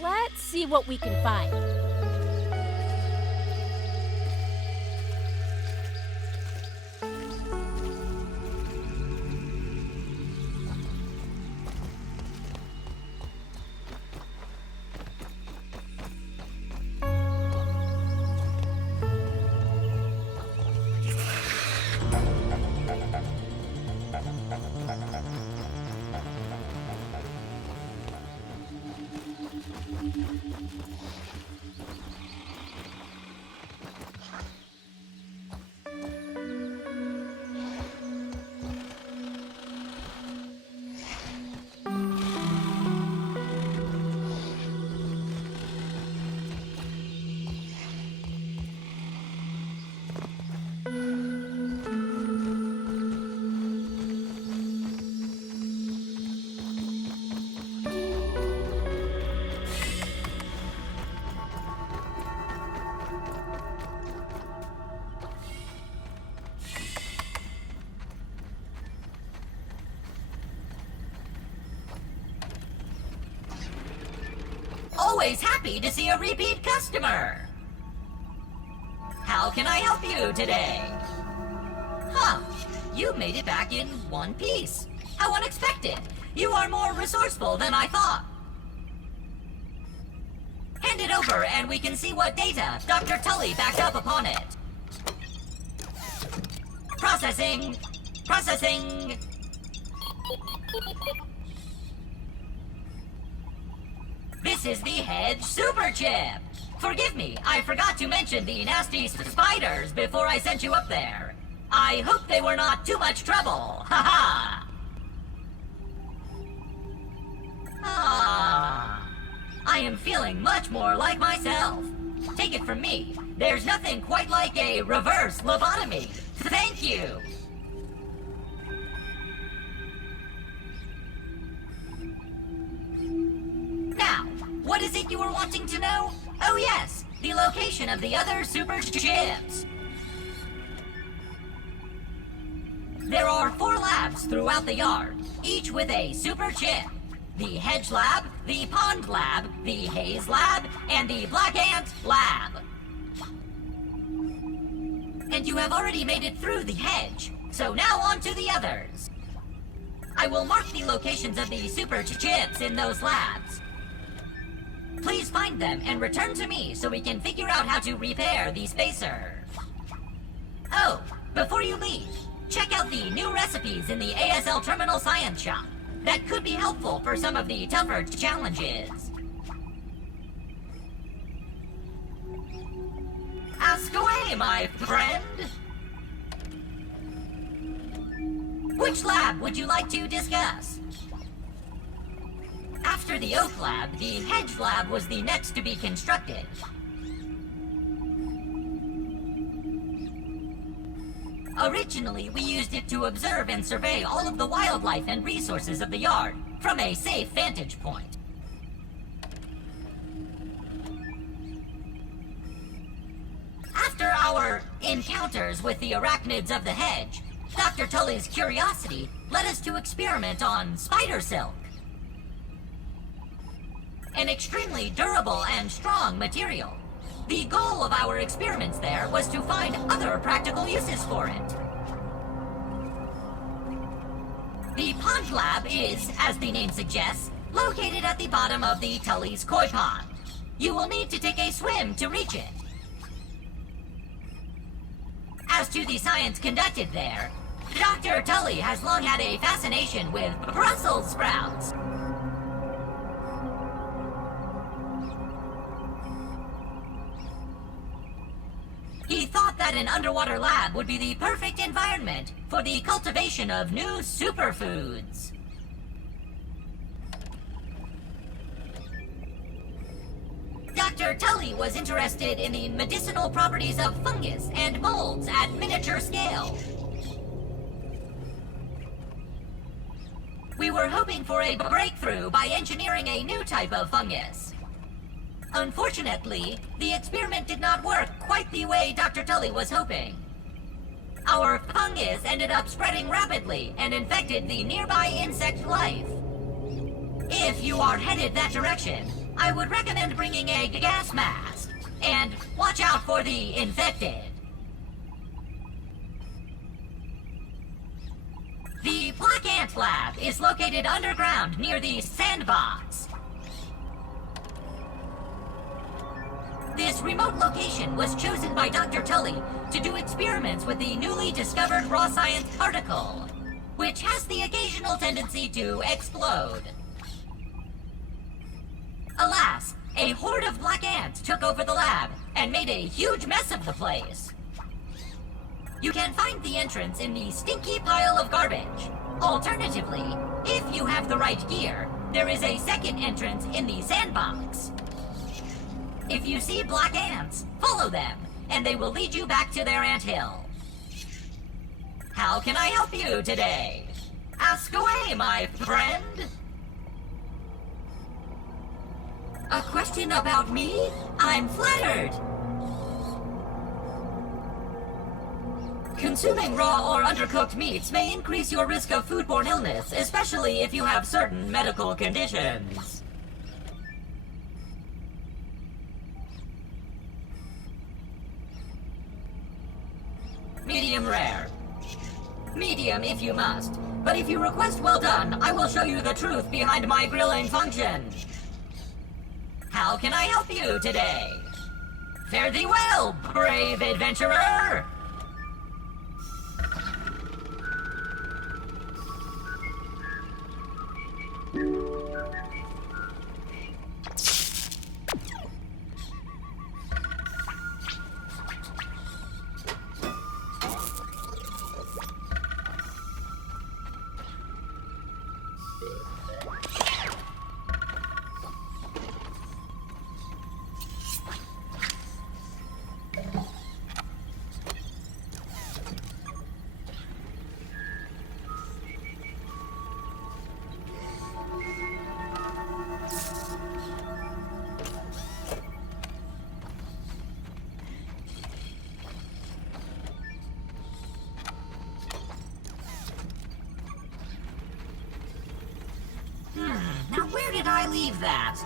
Let's see what we can find. Always happy to see a repeat customer. How can I help you today? Huh, you made it back in one piece. How unexpected. You are more resourceful than I thought. Hand it over and we can see what data Dr. Tully backed up upon it. Processing. Processing. This is the Hedge Super Chip. Forgive me, I forgot to mention the nasty spiders before I sent you up there. I hope they were not too much trouble. Ha-ha! I am feeling much more like myself. Take it from me, there's nothing quite like a reverse lobotomy. Thank you. Now, what is it you were wanting to know? Oh yes, the location of the other super chips. There are 4 labs throughout the yard, each with a super chip. The Hedge Lab, the Pond Lab, the Haze Lab, and the Black Ant Lab. And you have already made it through the hedge, so now on to the others. I will mark the locations of the super chips in those labs. Please find them and return to me so we can figure out how to repair the spacer. Oh, before you leave, check out the new recipes in the ASL Terminal Science Shop. That could be helpful for some of the tougher challenges. Ask away, my friend. Which lab would you like to discuss? After the oak lab, the hedge lab was the next to be constructed. Originally, we used it to observe and survey all of the wildlife and resources of the yard from a safe vantage point. After our encounters with the arachnids of the hedge, Dr. Tully's curiosity led us to experiment on spider silk. An extremely durable and strong material. The goal of our experiments there was to find other practical uses for it. The pond lab is, as the name suggests, located at the bottom of the Tully's koi pond. You will need to take a swim to reach it. As to the science conducted there, Dr. Tully has long had a fascination with Brussels sprouts. He thought that an underwater lab would be the perfect environment for the cultivation of new superfoods. Dr. Tully was interested in the medicinal properties of fungus and molds at miniature scale. We were hoping for a breakthrough by engineering a new type of fungus. Unfortunately, the experiment did not work quite the way Dr. Tully was hoping. Our fungus ended up spreading rapidly and infected the nearby insect life. If you are headed that direction, I would recommend bringing a gas mask, and watch out for the infected. The Black Ant Lab is located underground near the sandbox. This remote location was chosen by Dr. Tully to do experiments with the newly discovered raw science particle, which has the occasional tendency to explode. Alas, a horde of black ants took over the lab and made a huge mess of the place. You can find the entrance in the stinky pile of garbage. Alternatively, if you have the right gear, there is a second entrance in the sandbox. If you see black ants, follow them, and they will lead you back to their anthill. How can I help you today? Ask away, my friend. A question about me? I'm flattered. Consuming raw or undercooked meats may increase your risk of foodborne illness, especially if you have certain medical conditions. Medium rare. Medium if you must, but if you request well done, I will show you the truth behind my grilling function. How can I help you today? Fare thee well, brave adventurer! Now where did I leave that?